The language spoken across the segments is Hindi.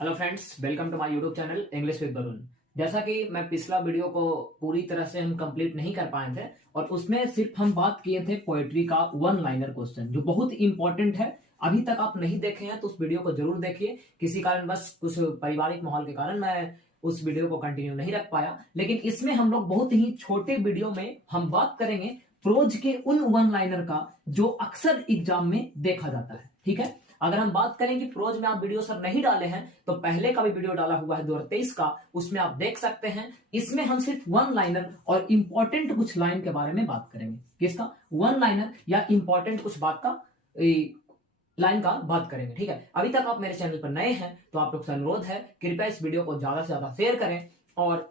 Hello friends, welcome to my YouTube channel English with Varun. जैसा कि मैं पिछला वीडियो को पूरी तरह से हम कंप्लीट नहीं कर पाए थे और उसमें सिर्फ हम बात किए थे पोएट्री का वन लाइनर क्वेश्चन जो बहुत इंपॉर्टेंट है। अभी तक आप नहीं देखे हैं तो उस वीडियो को जरूर देखिए। किसी कारण बस कुछ पारिवारिक माहौल के कारण मैं उस वीडियो को कंटिन्यू नहीं रख पाया, लेकिन इसमें हम लोग बहुत ही छोटे वीडियो में हम बात करेंगे प्रोज के उन वन लाइनर का जो अक्सर एग्जाम में देखा जाता है। ठीक है, अगर हम बात करें कि प्रोज में आप वीडियो सर नहीं डाले हैं तो पहले का भी वीडियो डाला हुआ है 2023 का, उसमें आप देख सकते हैं। इसमें हम सिर्फ वन लाइनर और इंपॉर्टेंट कुछ लाइन के बारे में बात करेंगे। किसका? वन लाइनर या इंपॉर्टेंट कुछ बात का लाइन का बात करेंगे। ठीक है, अभी तक आप मेरे चैनल पर नए हैं तो आप लोग से अनुरोध है कृपया इस वीडियो को ज्यादा से ज्यादा शेयर करें और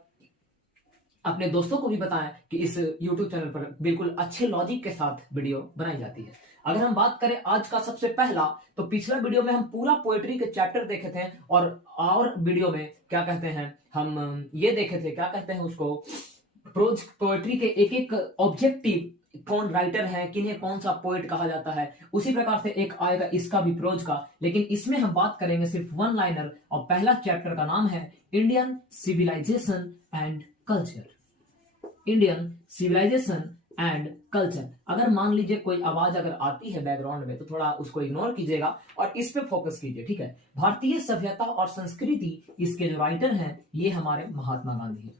अपने दोस्तों को भी बताएं कि इस YouTube चैनल पर बिल्कुल अच्छे लॉजिक के साथ वीडियो बनाई जाती है। अगर हम बात करें आज का सबसे पहला, तो पिछला वीडियो में हम पूरा पोएट्री के चैप्टर देखे थे और वीडियो में क्या कहते हैं हम ये देखे थे, क्या कहते हैं उसको, प्रोज पोएट्री के एक एक ऑब्जेक्टिव, कौन राइटर है, किन्हें कौन सा पोएट कहा जाता है। उसी प्रकार से एक आएगा इसका भी प्रोज का, लेकिन इसमें हम बात करेंगे सिर्फ वन लाइनर और पहला चैप्टर का नाम है Indian civilisation and culture. Indian civilisation and culture. अगर मान लीजिए कोई आवाज अगर आती है बैकग्राउंड में तो थोड़ा उसको इग्नोर कीजिएगा और इस पे फोकस कीजिए। ठीक है, भारतीय सभ्यता और संस्कृति, इसके जो राइटर हैं ये हमारे महात्मा गांधी है।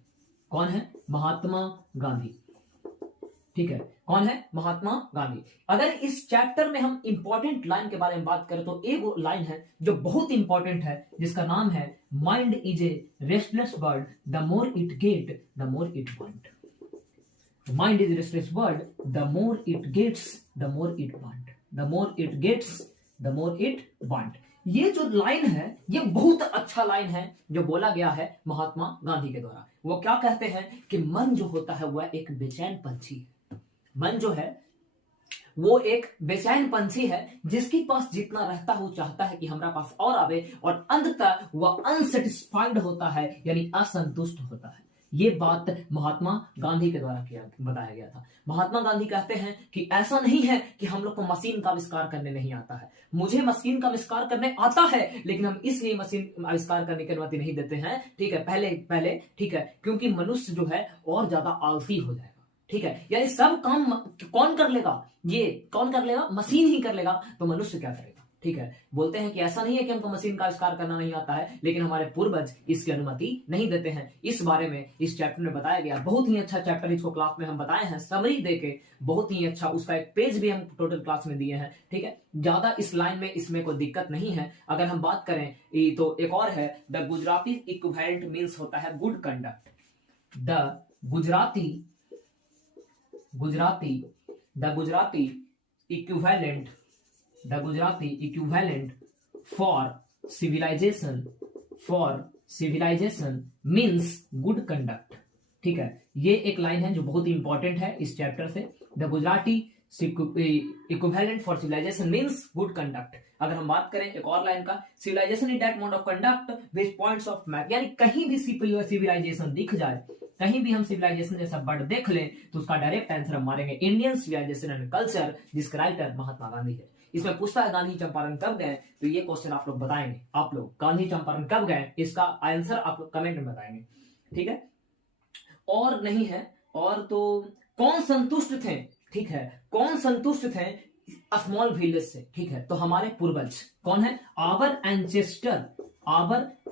कौन है? महात्मा गांधी। ठीक है, कौन है? महात्मा गांधी। अगर इस चैप्टर में हम इंपॉर्टेंट लाइन के बारे में बात करें तो एक लाइन है जो बहुत इंपॉर्टेंट है जिसका नाम है mind is a restless bird, the more it get the more it want. Mind is a restless bird, the more it gets, the more it want. The more it gets, the more it want. ये जो लाइन है ये बहुत अच्छा लाइन है जो बोला गया है महात्मा गांधी के द्वारा। वो क्या कहते हैं कि मन जो होता है वह एक बेचैन पंछी है। मन जो है वो एक बेचैन पंछी है जिसके पास जितना रहता है वो चाहता है कि हमारा पास और आवे, और अंततः वह अनसेटिस्फाइड होता है, यानी असंतुष्ट होता है। ये बात महात्मा गांधी के द्वारा बताया गया था। महात्मा गांधी कहते हैं कि ऐसा नहीं है कि हम लोग को मशीन का आविष्कार करने नहीं आता है। मुझे मशीन का आविष्कार करने आता है, लेकिन हम इसलिए मशीन आविष्कार करने की अनुमति नहीं देते हैं। ठीक है, पहले ठीक है, क्योंकि मनुष्य जो है और ज्यादा आलसी हो जाएगा। ठीक है, यानी सब काम कौन कर लेगा? ये कौन कर लेगा? मशीन ही कर लेगा, तो मनुष्य क्या करेगा? ठीक है, बोलते हैं कि ऐसा नहीं है कि हमको मशीन का आविष्कार करना नहीं आता है, लेकिन हमारे पूर्वज इसकी अनुमति नहीं देते हैं। इस बारे में इस चैप्टर में बताया गया। बहुत ही अच्छा चैप्टर, इसको क्लास में हम बताए हैं समरी देके, बहुत ही अच्छा। उसका एक पेज भी हम टोटल क्लास में दिए हैं। ठीक है, ज्यादा इस लाइन में इसमें कोई दिक्कत नहीं है। अगर हम बात करें तो एक और है, द गुजराती इक्विवेलेंट मीन्स होता है good conduct. The Gujarati equivalent for civilisation means good conduct. ठीक है, ये एक लाइन है जो बहुत ही इंपॉर्टेंट है इस चैप्टर से। The Gujarati equivalent for civilisation means good conduct. अगर हम बात करें एक और लाइन का, civilisation is that mode of conduct which points of map, यानी कहीं भी सिविलाइजेशन दिख जाए, कहीं भी हम सिविलाइजेशन जैसा वर्ड देख लें तो उसका डायरेक्ट आंसर हम मारेंगे इंडियन सिविलाइजेशन एंड कल्चर, जिसका राइटर महात्मा गांधी है। इसमें पूछता है गांधी चंपारण कब गए, तो ये क्वेश्चन आप लोग बताएंगे। आप लोग गांधी चंपारण कब गए, इसका आंसर आप लोग कमेंट में बताएंगे। ठीक है, और नहीं है और तो कौन संतुष्ट थे? ठीक है, कौन संतुष्ट थे स्मॉल विलेज से? ठीक है, तो हमारे पूर्वज कौन है? आवर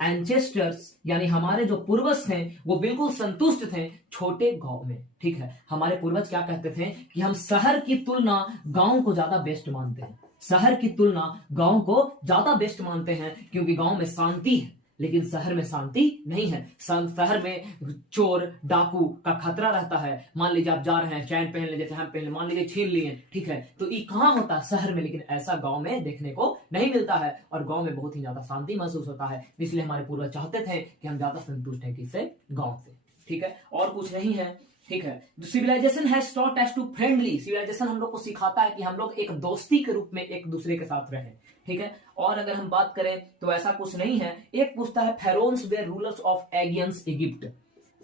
एंसेस्टर्स, यानी हमारे जो पूर्वज थे वो बिल्कुल संतुष्ट थे छोटे गांव में। ठीक है, हमारे पूर्वज क्या कहते थे कि हम शहर की तुलना गांव को ज्यादा बेस्ट मानते हैं। शहर की तुलना गांव को ज्यादा बेस्ट मानते हैं क्योंकि गांव में शांति है, लेकिन शहर में शांति नहीं है। शहर में चोर डाकू का खतरा रहता है। मान लीजिए आप जा रहे हैं, चैन पहन लीजिए, हम पहन, मान लीजिए छीन लिए। ठीक है, तो ये कहाँ होता है? शहर में, लेकिन ऐसा गांव में देखने को नहीं मिलता है और गांव में बहुत ही ज्यादा शांति महसूस होता है। इसलिए हमारे पूर्वज चाहते थे कि हम ज्यादा संतुष्ट हैं किससे? गांव से। ठीक है, और कुछ नहीं है। ठीक है, civilization has taught us to friendly, civilization हम लोग को सिखाता है कि हम लोग एक दोस्ती के रूप में एक दूसरे के साथ रहें। ठीक है, और अगर हम बात करें तो ऐसा कुछ नहीं है। एक पूछता है फेरोन्स वेर रूलर्स ऑफ एगियंस इजिप्ट।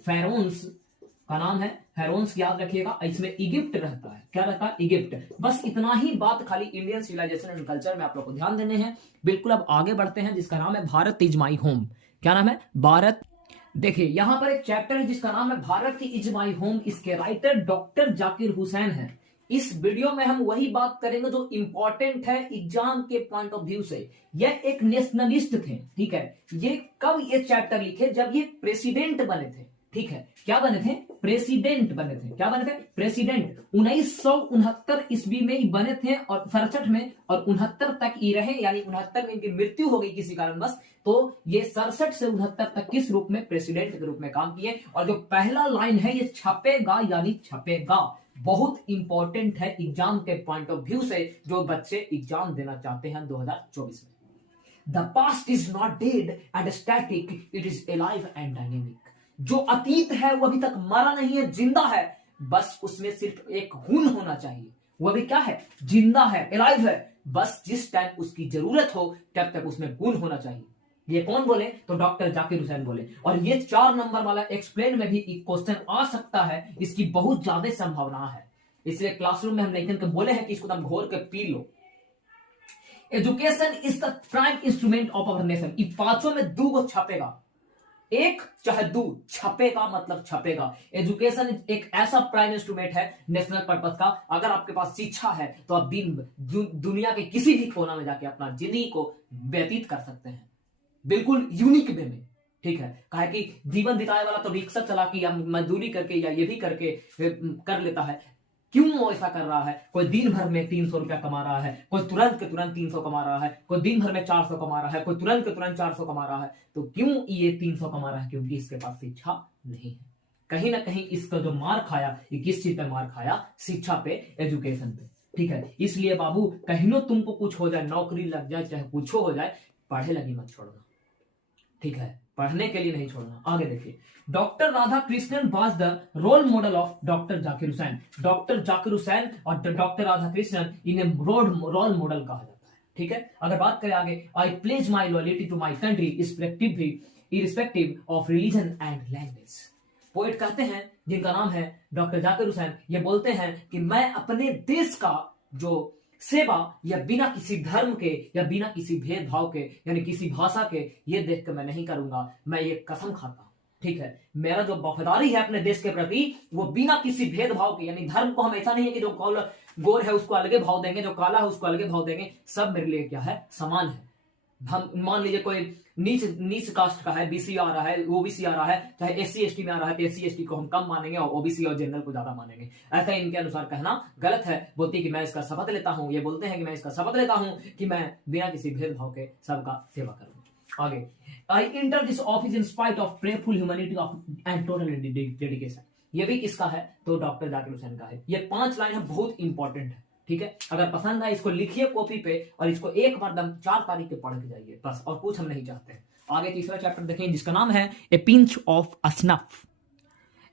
फेरोन्स का नाम है हेरोन्स, याद रखिएगा। इसमें इजिप्ट रहता है, क्या रहता है, इजिप्ट। बस इतना ही बात खाली इंडियन सिविलाइजेशन एंड कल्चर में आप लोग को ध्यान देने हैं। बिल्कुल अब आगे बढ़ते हैं, जिसका नाम है भारत इज माई होम। क्या नाम है, भारत। देखिए यहां पर एक चैप्टर है जिसका नाम है भारत इज माई होम। इसके राइटर डॉक्टर जाकिर हुसैन है। इस वीडियो में हम वही बात करेंगे जो इंपॉर्टेंट है एग्जाम के पॉइंट ऑफ व्यू से। यह एक नेशनलिस्ट थे, ठीक है। ये कब ये चैप्टर लिखे, जब ये प्रेसिडेंट बने थे, ठीक है। क्या बने थे, प्रेसिडेंट बने थे। क्या बने थे, प्रेसिडेंट। 1969 ईस्वी में ही बने थे और 67 में, और 69 तक ही रहे, यानी 69 में इनकी मृत्यु हो गई किसी कारणवश। तो ये 67 से 69 तक किस रूप में, प्रेसिडेंट के रूप में काम किए। और जो पहला लाइन है ये छपेगा, यानी छपेगा, बहुत इंपॉर्टेंट है एग्जाम के पॉइंट ऑफ व्यू से, जो बच्चे एग्जाम देना चाहते हैं 2024 में। The past is not dead and static, it is alive and dynamic. जो अतीत है वो अभी तक मरा नहीं है, जिंदा है। बस उसमें सिर्फ एक गुण होना चाहिए, वो अभी क्या है, जिंदा है, अलाइव है। बस जिस टाइम उसकी जरूरत हो तब तक उसमें गुण होना चाहिए। ये कौन बोले, तो डॉक्टर जाकिर हुसैन बोले। और ये 4 नंबर वाला एक्सप्लेन में भी एक क्वेश्चन आ सकता है, इसकी बहुत ज्यादा संभावना है। इसलिए क्लासरूम में हम लेकिन के बोले हैं कि इसको तुम घोर के पी लो। Education is the prime instrument of our nation. इन पांचों में 2 को छपेगा, एक चाहे 2, छपेगा मतलब छपेगा। एजुकेशन एक ऐसा प्राइम इंस्ट्रूमेंट है नेशनल पर्पस का। अगर आपके पास शिक्षा है तो आप दुनिया के किसी भी कोना में जाके अपना जिंदगी को व्यतीत कर सकते हैं, बिल्कुल यूनिक वे में, ठीक है। कहा कि जीवन बिताने वाला तो रिक्शा चला के या मजदूरी करके या ये भी करके कर लेता है। क्यों वो ऐसा कर रहा है? कोई दिन भर में 300 रुपया कमा रहा है, कोई तुरंत के तुरंत 300 कमा रहा है, कोई दिन भर में 400 कमा रहा है, कोई तुरंत के तुरंत 400 कमा रहा है। तो क्यों ये 300 कमा रहा है? क्योंकि इसके पास शिक्षा नहीं है। कहीं ना कहीं इसका जो मार खाया, ये किस चीज पे मार खाया? शिक्षा पे, एजुकेशन पे, ठीक है। इसलिए बाबू कहीं नो तुमको कुछ हो जाए, नौकरी लग जाए, चाहे कुछ हो जाए, पढ़े लगी मत छोड़ना, ठीक है। पढ़ने के लिए नहीं छोड़ना। आगे देखिए, doctor Radha Krishnan was the role model of doctor Zakir Hussain. Doctor Zakir Hussain और डॉक्टर राधा कृष्णन इन्हें रोल मॉडल कहा जाता है, ठीक है। अगर बात करें आगे, I pledge my loyalty to my country irrespective of religion and language. Poet कहते हैं, जिनका नाम है डॉक्टर जाकिर हुसैन, ये बोलते हैं कि मैं अपने देश का जो सेवा या बिना किसी धर्म के या बिना किसी भेदभाव के, यानी किसी भाषा के, ये देख कर मैं नहीं करूंगा। मैं ये कसम खाता हूं, ठीक है। मेरा जो वफादारी है अपने देश के प्रति, वो बिना किसी भेदभाव के, यानी धर्म को हम ऐसा नहीं है कि जो गोर है उसको अलगे भाव देंगे, जो काला है उसको अलगे भाव देंगे। सब मेरे लिए क्या है? समान है। हम मान लीजिए कोई नीच कास्ट का है, बीसी आ रहा है, ओबीसी आ रहा है, चाहे एससी एसटी में आ रहा है, तो एससी एसटी को हम कम मानेंगे और ओबीसी और जनरल को ज्यादा मानेंगे। ऐसा इनके अनुसार कहना गलत है। बोलती है कि मैं इसका शपथ लेता हूं, ये बोलते हैं कि मैं इसका शपथ लेता हूं कि मैं बिना किसी भेदभाव के सबका सेवा करूंगा। आगे, I enter this office in spite of prayerful humanity and total dedication. ये भी किसका है? तो डॉक्टर जाकिर हुसैन का है। ये 5 लाइन है, बहुत इंपॉर्टेंट है, ठीक है। अगर पसंद आए इसको लिखिए कॉपी पे और इसको एक बार 4 तारीख के पढ़ के जाइए, बस, और कुछ हम नहीं चाहते। आगे तीसरा चैप्टर देखें, जिसका नाम है ए पिंच ऑफ स्नफ।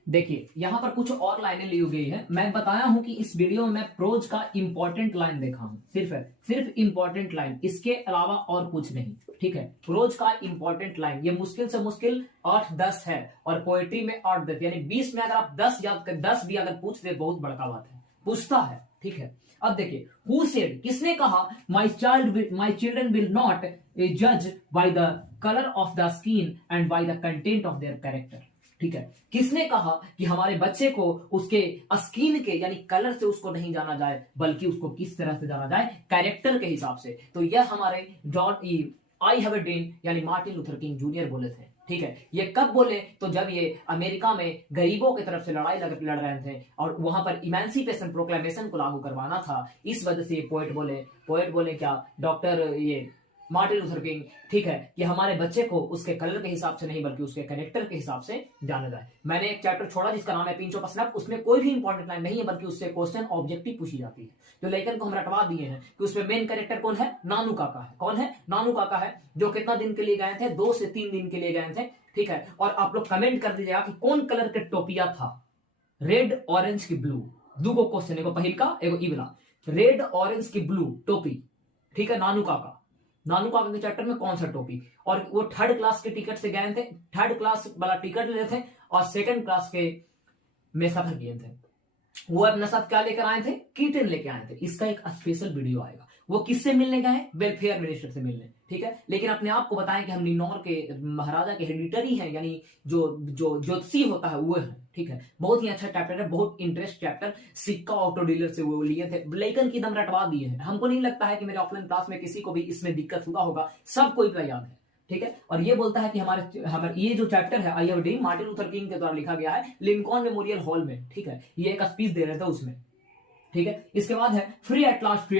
देखिए यहां पर कुछ और लाइनें ली गई है। मैं बताया हूं कि इस वीडियो में मैं प्रोज का इंपॉर्टेंट लाइन देखा हूं, सिर्फ इंपॉर्टेंट लाइन, इसके अलावा और कुछ नहीं, ठीक है। प्रोज का इंपॉर्टेंट लाइन ये मुश्किल से मुश्किल 8-10 है, और पोएट्री में 8-10, यानी 20 में अगर आप 10 याद कर, 10 भी अगर पूछ दे, बहुत बड़का बात है, पूछता है, ठीक है। अब देखिए, हु सेड, किसने कहा, माई चिल्ड्रन विल नॉट जज by the colour of the skin and by the content of their character, ठीक है। किसने कहा कि हमारे बच्चे को उसके स्किन के, यानी कलर से उसको नहीं जाना जाए, बल्कि उसको किस तरह से जाना जाए? कैरेक्टर के हिसाब से। तो यह हमारे आई हैव अ ड्रीम, यानी मार्टिन लूथर किंग जूनियर बोले थे, ठीक है। ये कब बोले? तो जब ये अमेरिका में गरीबों की तरफ से लड़ाई लड़ रहे थे और वहां पर इमेंसिपेशन प्रोक्लेमेशन को लागू करवाना था। इस वजह से ये पोएट बोले क्या? डॉक्टर ये मार्टिन लूथर किंग, ठीक है, कि हमारे बच्चे को उसके कलर के हिसाब से नहीं बल्कि उसके कैरेक्टर के हिसाब से जाना जाए। मैंने एक चैप्टर छोड़ा जिसका नाम है पिंच ऑफ स्नफ। उसमें कोई भी इंपॉर्टेंट लाइन नहीं है, बल्कि उससे क्वेश्चन ऑब्जेक्टिव पूछी जाती है। तो लेखन को हम रटवा दिए हैं कि उसमें मेन कैरेक्टर कौन है? नानू काका है। कौन है? नानू काका है, जो कितना दिन के लिए गए थे? 2 से 3 दिन के लिए गए थे, ठीक है। और आप लोग कमेंट कर दीजिएगा कि कौन कलर के टोपिया था, रेड ऑरेंज की ब्लू। 2 क्वेश्चन, एगो पहिल का एगो ई वाला, रेड ऑरेंज की ब्लू टोपी, ठीक है। नानू काका के चैप्टर में कौन सा टोपी? और वो 3rd क्लास के टिकट से गए थे, 3rd क्लास वाला टिकट ले थे, और 2nd क्लास के में सफर किए थे, वो अपने साथ क्या लेकर आए थे, कीटन लेके आए थे। इसका एक स्पेशल वीडियो आएगा। वो किससे मिलने गए हैं, वेलफेयर मिनिस्टर से मिलने, ठीक है। लेकिन अपने आप को बताएं कि हम निन्नौर के महाराजा के हेरिडिटरी हैं, यानी जो जो ज्योतिषी होता है वो है, ठीक है। बहुत ही अच्छा चैप्टर है, बहुत इंटरेस्ट चैप्टर। सिक्का ऑटो डीलर से वो लिए थे, लेकिन की दम रटवा दिए हैं। हमको नहीं लगता है कि मेरे ऑफलाइन क्लास में किसी को भी इसमें दिक्कत हुआ होगा, सब कोई याद है, ठीक है। और ये बोलता है कि हमारे ये जो चैप्टर है आई मार्टिन लूथर किंग के द्वारा लिखा गया है लिंकॉन मेमोरियल हॉल में, ठीक है। ये एक स्पीच दे रहे थे उसमें, ठीक है। इसके बाद है free at last,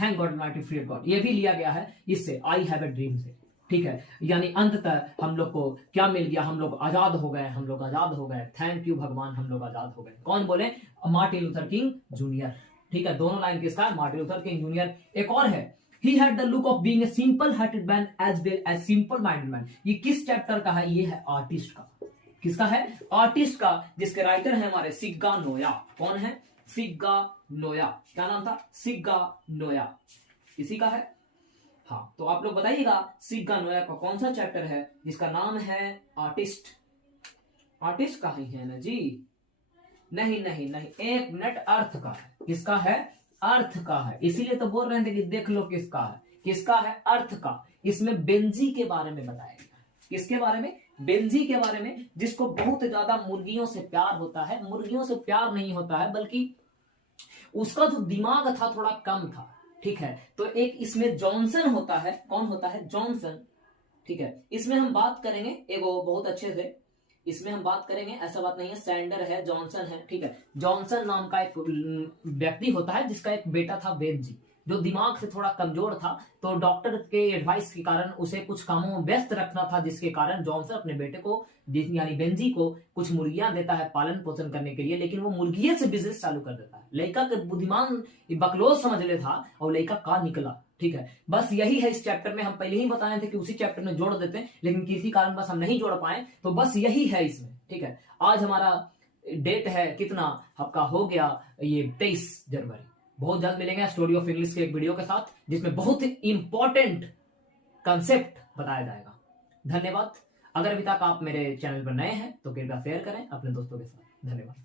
thank God almighty, free at God. ये भी लिया गया है इससे, आई हैव ए ड्रीम से, ठीक है। यानी अंततः हम लोग को क्या मिल गया, हम लोग आजाद हो गए, हम लोग आजाद हो गए, थैंक यू भगवान, हम लोग आजाद हो गए। कौन बोले, मार्टिन लूथर किंग जूनियर, ठीक है। दोनों लाइन किसका है, मार्टिन लूथर किंग जूनियर। एक और है, He had the look of being a simple-hearted man as well as simple-minded man। ये किस चैप्टर का है, ये है आर्टिस्ट का। किसका है, आर्टिस्ट का, जिसके राइटर है हमारे सिग्गा नोया। कौन है, सिग्गा नोया। क्या नाम था, सिग्गा नोया, इसी का है। हाँ, तो आप लोग बताइएगा सिग्गा नोया का कौन सा चैप्टर है जिसका नाम है आर्टिस्ट। आर्टिस्ट का ही है ना जी, नहीं नहीं नहीं, एक मिनट, अर्थ का है। किसका है, अर्थ का है। इसीलिए तो बोल रहे थे कि देख लो किसका है, किसका है, अर्थ का। इसमें बेंजी के बारे में बताया गया। किसके बारे में, बेंजी के बारे में, जिसको बहुत ज्यादा मुर्गियों से प्यार होता है। मुर्गियों से प्यार नहीं होता है, बल्कि उसका जो दिमाग था थोड़ा कम था, ठीक है। तो एक इसमें जॉनसन होता है, कौन होता है, जॉनसन, ठीक है। इसमें हम बात करेंगे एक बहुत अच्छे से, इसमें हम बात करेंगे, ऐसा बात नहीं है, सैंडर है, जॉनसन है, ठीक है। जॉनसन नाम का एक व्यक्ति होता है जिसका एक बेटा था बेंजी, जो दिमाग से थोड़ा कमजोर था। तो डॉक्टर के एडवाइस के कारण उसे कुछ कामों में व्यस्त रखना था, जिसके कारण जॉनसन अपने बेटे को यानी बेंजी को कुछ मुर्गियां देता है पालन पोषण करने के लिए, लेकिन वो मुर्गिये से बिजनेस चालू कर देता है। लड़का के बुद्धिमान बकलोज समझ ले था और लड़का का निकला, ठीक है। बस यही है इस चैप्टर में। हम पहले ही बताए थे कि उसी चैप्टर में जोड़ देते हैं, लेकिन किसी कारण बस हम नहीं जोड़ पाए, तो बस यही है इसमें, ठीक है। आज हमारा डेट है कितना, आपका हो गया ये 23 जनवरी। बहुत जल्द मिलेंगे स्टोरी ऑफ इंग्लिश के एक वीडियो के साथ, जिसमें बहुत इंपॉर्टेंट कंसेप्ट बताया जाएगा। धन्यवाद। अगर अभी तक आप मेरे चैनल पर नए हैं तो कृपया शेयर करें अपने दोस्तों के साथ। धन्यवाद।